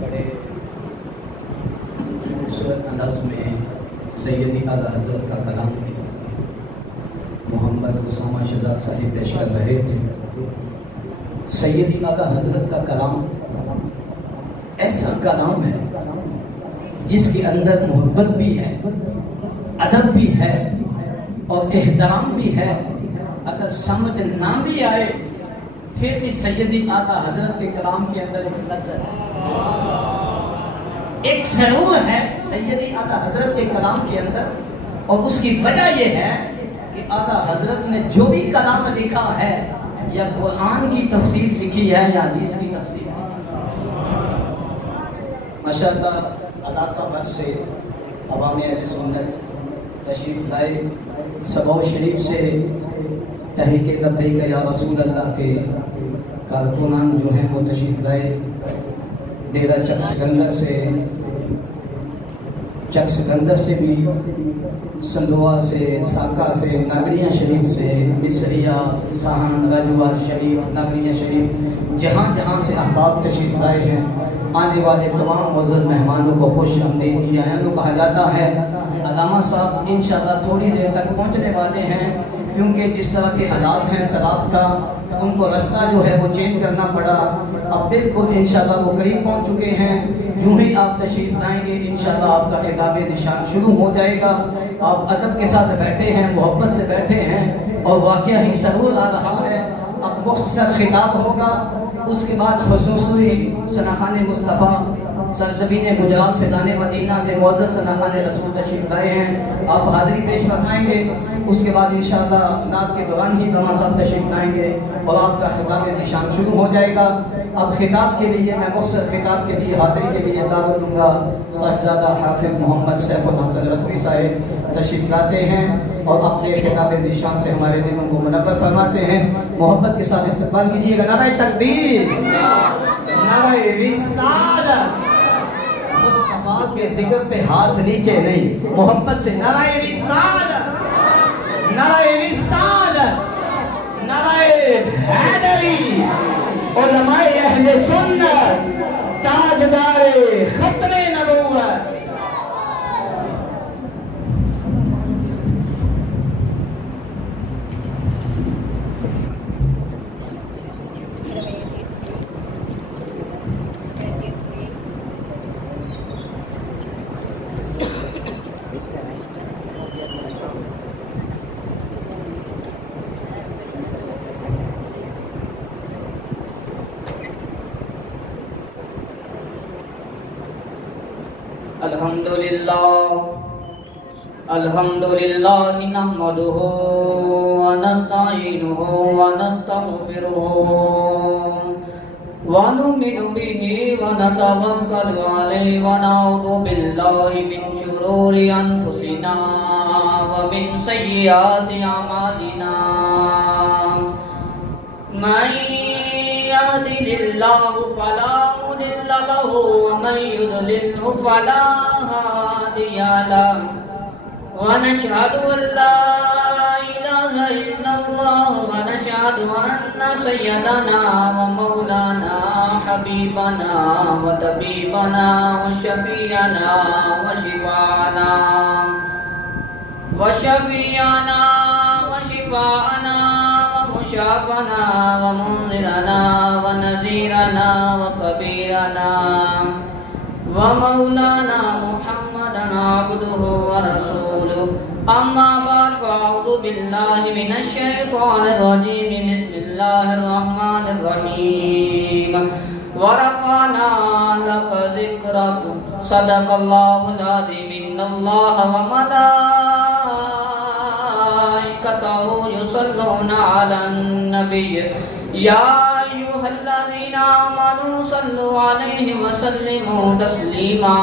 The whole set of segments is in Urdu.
بڑے خوبصورت انداز میں سیدی اعلیٰ حضرت کا کلام محمد اسامہ شہزاد صاحب پیش کر رہے تھے۔ سیدی اعلیٰ حضرت کا کلام ایسا کلام ہے جس کے اندر محبت بھی ہے، ادب بھی ہے اور احترام بھی ہے۔ اگر سمجھ نہ بھی آئے پھر بھی سیدی اعلیٰ حضرت کے کلام کے اندر ایک لذت ہے، ایک سرور ہے سیدی اعلیٰ حضرت کے کلام کے اندر، اور اس کی وجہ یہ ہے کہ اعلیٰ حضرت نے جو بھی کلام لکھا ہے یا قرآن کی تفسیر لکھی ہے یا حدیث کی تفسیر لکھی ہے۔ ماشاءاللہ علاقہ بھر سے عوام اہل سنت تشریف لائے، سبو شریف سے تحریک لبیک یا رسول اللہ کے کارکنان جو ہیں وہ تشریف لائے، ڈیرہ چک سکندر سے بھی، سندوا سے، ساکا سے، ناگڑیاں شریف سے، مصریہ، سہن، رجوہ شریف، ناگڑیاں شریف، جہاں جہاں سے احباب تشریف لائے ہیں، آنے والے تمام معزز مہمانوں کو خوش آمدید کیا ہے۔ انہوں کہا جاتا ہے علامہ صاحب انشاءاللہ تھوڑی دیر تک پہنچنے والے ہیں، کیونکہ جس طرح کے حالات ہیں سراب کا، ان کو رستہ جو ہے وہ چینج کرنا پڑا۔ اب بالکل انشاءاللہ وہ قریب پہنچ چکے ہیں، جو ہی آپ تشریف لائیں گے انشاءاللہ آپ کا خطاب ذیشان شروع ہو جائے گا۔ آپ ادب کے ساتھ بیٹھے ہیں، محبت سے بیٹھے ہیں اور واقعہ ہی سرور آ رہا ہے۔ اب مختصر خطاب ہوگا، اس کے بعد خصوصی ثناخان مصطفیٰ سرزمین گجرات فیضان مدینہ سے معزز ثناخان رسول تشریف لائے ہیں، آپ حاضری پیش فرمائیں گے۔ اس کے بعد انشاءاللہ نعت کے دوران ہی بما صاحب تشریف لائیں گے اور آپ کا خطاب ذیشان شروع ہو جائے گا۔ اب خطاب کے لیے میں مختصر خطاب کے لیے حاضری کے لیے دعوت دوں گا۔ صاحبزادہ حافظ محمد سیف الحسن رضوی صاحب تشریف لاتے ہیں اور اپنے خطاب ذیشان سے ہمارے دلوں کو منور فرماتے ہیں۔ محبت کے ساتھ استقبال کیجیے گا۔ نعرہ تکبیر، نعرہ رسالت، مصطفیٰ کے ذکر پہ ہاتھ نیچے نہیں، محبت سے نعرہ رسالت، نعرہ رسالت، نعرہ حیدری، علماء اہل سنت، تاجدار ختم نبوت۔ الحمدللہ نحمدہ ونستعینہ ونستغفرہ ونؤمن بہ ونتوکل علیہ ونعوذ باللہ من شرور انفسنا ومن سیئات اعمالنا، من يهده الله فلا مضل له ومن يضلله فلا هادي له، ونشهد أن لا إله إلا الله ونشهد أن سيدنا ومولانا حبيبنا وطبيبنا وشفيعنا وشفاعنا وشفيعنا وشفاعنا ومشافنا ومنذرنا ونذيرنا وكبيرنا ومولانا محمدا عبده ورسوله، أما بعد فأعوذ بالله من الشيطان الرجيم، بسم الله الرحمن الرحيم، ورفعنا لك ذكرك، صدق الله العظيم، إن الله وملائكته يصلون على النبي، يا أيها الذين آمنوا صلوا عليه وسلموا تسلیما۔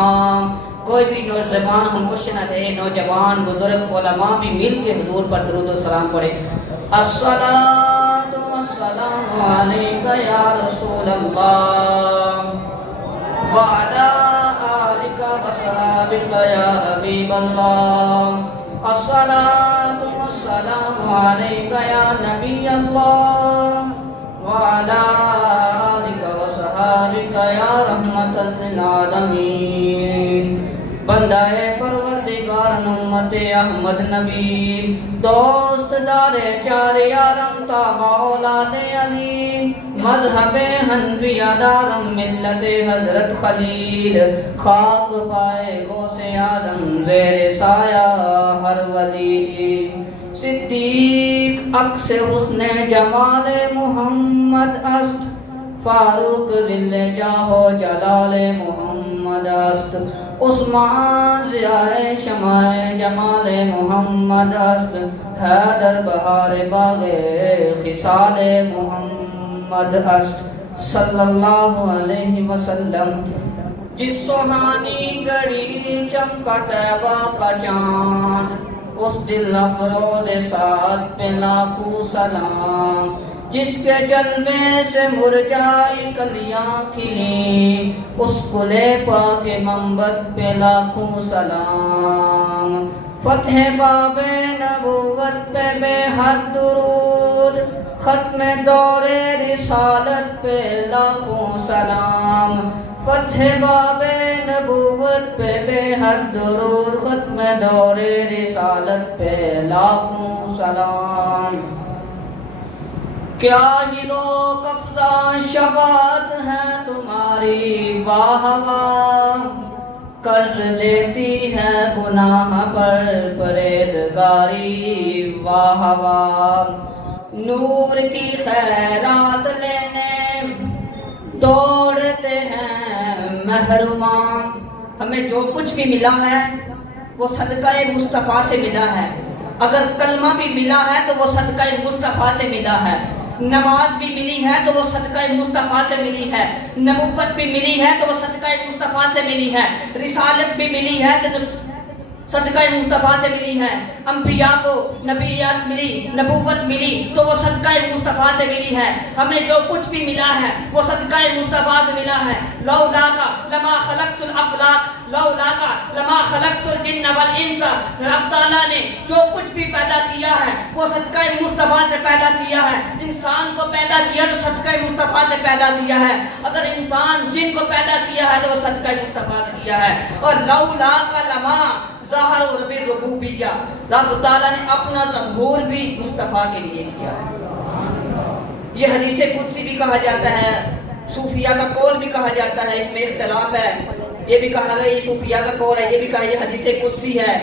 کوئی بھی نوجوان خاموش نہ رہے، نوجوان بزرگ علماء بھی مل کے حضور پر درود و سلام پڑھے۔ الصلاۃ والسلام علیک یا رسول اللہ وعلی آلک وصحبک یا حبیب اللہ، الصلاۃ والسلام علیک یا نبی اللہ وعلی آلک وصحبک یا رحمت للعالمین بندہ پروردگار امت احمد نبی دوست دار چار یارم تابع اولاد علی مذہب حنفیہ دارم ملت حضرت خلیل خاک پائے غوث اعظم زیر سایہ ہر ولی صدیق عکس حسن جمال محمد است فاروق ذل جاہ و جلال محمد است عثمان ضیاء شمع جمال محمد است حیدر بہار باغ خصال محمد است صلی اللہ علیہ وسلم جس سہانی گھڑی چمکا طیبہ کا چاند اس دل افروز سعد پہ لاکھوں سلام جس کے جلوے سے مرجائی کلیاں کھلیں اس قلعے پاک منبت پہ لاکھوں سلام فتح باب نبوت پہ بے حد درود ختم دور رسالت پہ لاکھوں سلام فتح باب نبوت پہ بے حد درود ختم دور رسالت پہ لاکھوں سلام کیا ہی لوگ افزا شفاعت ہے تمہاری واہ واہ قرض لیتی ہے گناہ پر پرہیزگاری واہ واہ نور کی خیرات لینے دوڑتے ہیں محرومان ہمیں جو کچھ بھی ملا ہے وہ صدقہ مصطفیٰ سے ملا ہے اگر کلمہ بھی ملا ہے تو وہ صدقہ مصطفیٰ سے ملا ہے نماز بھی ملی ہے تو وہ صدقہ مصطفیٰ سے ملی ہے نبوت بھی ملی ہے تو وہ صدقہ مصطفیٰ سے ملی ہے رسالت بھی ملی ہے تو صدقہ مصطفیٰ سے ملی ہے انبیاء کو نبیات ملی نبوت ملی تو وہ صدقہ مصطفیٰ سے ملی ہے ہمیں جو کچھ بھی ملا ہے وہ صدقہ مصطفیٰ سے ملا ہے لولاک لما خلقت الافلاک لولاک لما خلقت الجن والانس رب تعالیٰ نے جو کچھ بھی پیدا کیا ہے وہ صدقہ مصطفیٰ سے پیدا کیا ہے انسان کو پیدا کیا تو صدقہ مصطفیٰ سے پیدا کیا ہے اگر انسان جن کو پیدا کیا ہے تو وہ صدقہ مصطفیٰ سے کیا ہے اور لولاک لما ظاہر و رب ربوبیہ رب تعالیٰ نے اپنا ظہور بھی مصطفیٰ کے لیے کیا ہے یہ حدیث قدسی بھی کہا جاتا ہے صوفیہ کا قول بھی کہا جاتا ہے اس میں اختلاف ہے یہ بھی کہا گیا یہ صوفیہ کا قول ہے یہ بھی کہا یہ حدیث قدسی ہے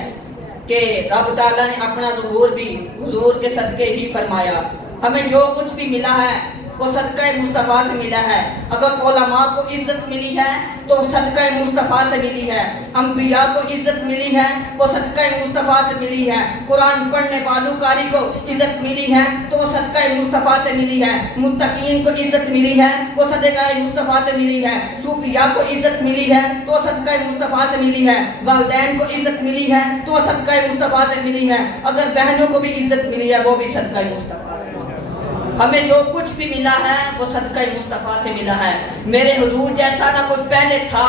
کہ رب تعالیٰ نے اپنا ظہور بھی حضور کے صدقے ہی فرمایا ہمیں جو کچھ بھی ملا ہے وہ صدقہ مصطفیٰ سے ملا ہے اگر علماء کو عزت ملی ہے تو صدقہ مصطفیٰ سے ملی ہے انبیاء کو عزت ملی ہے وہ صدقہ مصطفیٰ سے ملی ہے قرآن پڑھنے والوں قاری کو عزت ملی ہے تو وہ صدقہ مصطفیٰ سے ملی ہے متقین کو عزت ملی ہے وہ صدقہ مصطفیٰ سے ملی ہے صوفیاء کو عزت ملی ہے تو وہ صدقہ مصطفیٰ سے ملی ہے والدین کو عزت ملی ہے تو وہ صدقہ مصطفیٰ سے ملی ہے اگر بہنوں کو بھی عزت ملی ہے وہ بھی صدقہ مصطفیٰ ہمیں جو کچھ بھی ملا ہے وہ صدقہ مصطفیٰ سے ملا ہے میرے حضور جیسا نہ کوئی پہلے تھا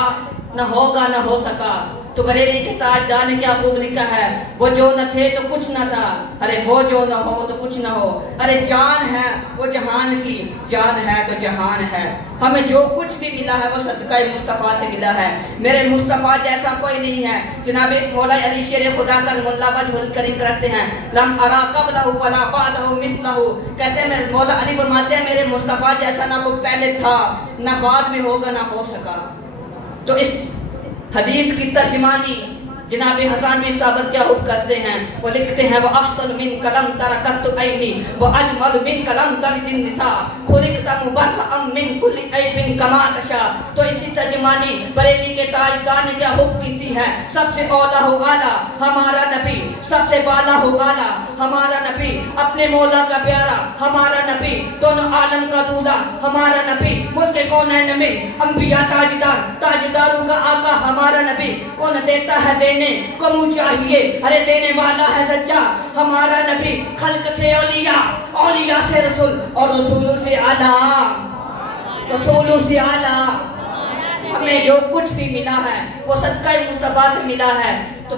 نہ ہوگا نہ ہو سکا تو بریلی کے تاجدار نے کیا خوب لکھا ہے وہ جو نہ تھے تو کچھ نہ تھا ارے وہ جو نہ ہو تو کچھ نہ ہو ارے جان ہے وہ جہان کی جان ہے تو جہان ہے ہمیں جو کچھ بھی ملا ہے وہ صدقہ مصطفیٰ سے ملا ہے میرے مصطفیٰ جیسا کوئی نہیں ہے جناب مولا علی شیر خدا کا مولا وجہ الکریم کرتے ہیں لم ارا قبلہ ولا بعدہ مثلہ کہتے ہیں مولا علی فرماتے ہیں میرے مصطفیٰ جیسا نہ کوئی پہلے تھا نہ بعد میں ہوگا نہ ہو سکا تو اس حدیث کی ترجمانی جناب حسان بھی ثابت کیا حکم کرتے ہیں وہ لکھتے ہیں وہ احسن من کلم ترکت عینی وہ اجمل من کلم تلد النساء خلقت مبرئا من کل عیب کما تشاء تو اسی ترجمانی بریلی کے تاجدار نے کیا حکم کی ہے سب سے اولا ہو اعلیٰ ہمارا نبی سب سے بالا ہو اعلیٰ ہمارا نبی اپنے مولا کا پیارا ہمارا نبی دونوں عالم کا دولہا ہمارا نبی ملک کونین میں انبیاء تاجدار تاجداروں کا آقا ہمارا نبی کون دیتا ہے دینے کو منہ چاہیے ارے دینے والا ہے سچا ہمارا نبی خلق سے اولیاء اولیاء سے رسول اور رسولوں سے اعلیٰ رسولوں سے اعلیٰ ہمیں جو کچھ بھی ملا ہے وہ صدقہ مصطفیٰ سے ملا ہے تو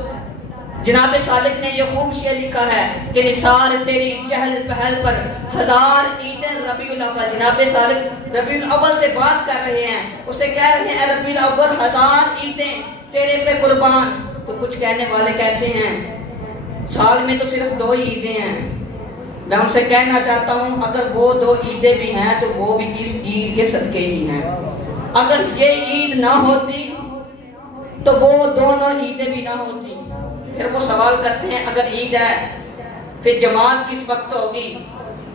جناب صالح نے یہ خوب شعر لکھا ہے کہ نثار تیری چہل پہل پر ہزار عیدیں ربیع الاول. جناب صالح ربیع الاول سے بات کر رہے ہیں, اسے کہہ رہے ہیں اے ربیع الاول ہزار عیدیں تیرے پہ قربان. تو کچھ کہنے والے کہتے ہیں سال میں تو صرف 2 عیدیں ہیں. میں ان سے کہنا چاہتا ہوں اگر وہ 2 عیدیں بھی ہیں تو وہ بھی اس عید کے صدقے ہی ہیں. اگر یہ عید نہ ہوتی تو وہ دونوں عیدیں بھی نہ ہوتی. پھر وہ سوال کرتے ہیں اگر عید ہے پھر جماعت کس وقت ہوگی,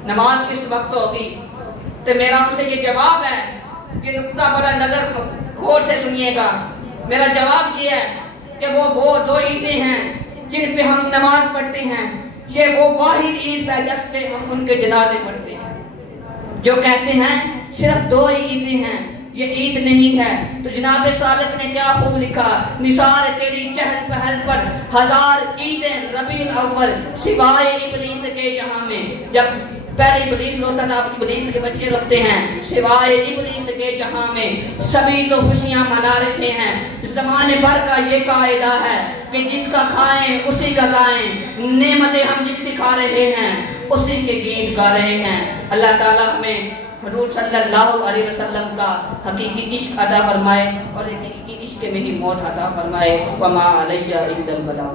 نماز کس وقت ہوگی؟ تو میرا ان سے یہ جواب ہے, یہ نقطہ بڑا نظر غور سے سنیے گا. میرا جواب یہ ہے کہ وہ 2 عیدیں ہیں جن پہ ہم نماز پڑھتے ہیں. یہ وہ واحد عید ہے جس پہ ہم ان کے جنازے پڑھتے ہیں. جو کہتے ہیں صرف 2 عیدیں ہیں, یہ عید نہیں ہے. تو جناب صالح نے کیا خوب لکھا, نثار تیری چہل پہل پر ہزار عیدیں ربیع الاول سوائے ابلیس کے جہاں میں. جب پہلے ابلیس روتا تھا, ابلیس کے بچے روتے ہیں, سوائے ابلیس کے جہاں میں سبھی تو خوشیاں منا رہے ہیں. زمانے بھر کا یہ قاعدہ ہے کہ جس کا کھائیں اسی کا گائیں, نعمتیں ہم جس کی کھا رہے ہیں اسی کے گیت گا رہے ہیں. اللہ تعالیٰ ہمیں حضور صلی اللہ علیہ وسلم کا حقیقی عشق عطا فرمائے اور حقیقی عشق میں ہی موت عطا فرمائے. وما علیہ الا البلاغ.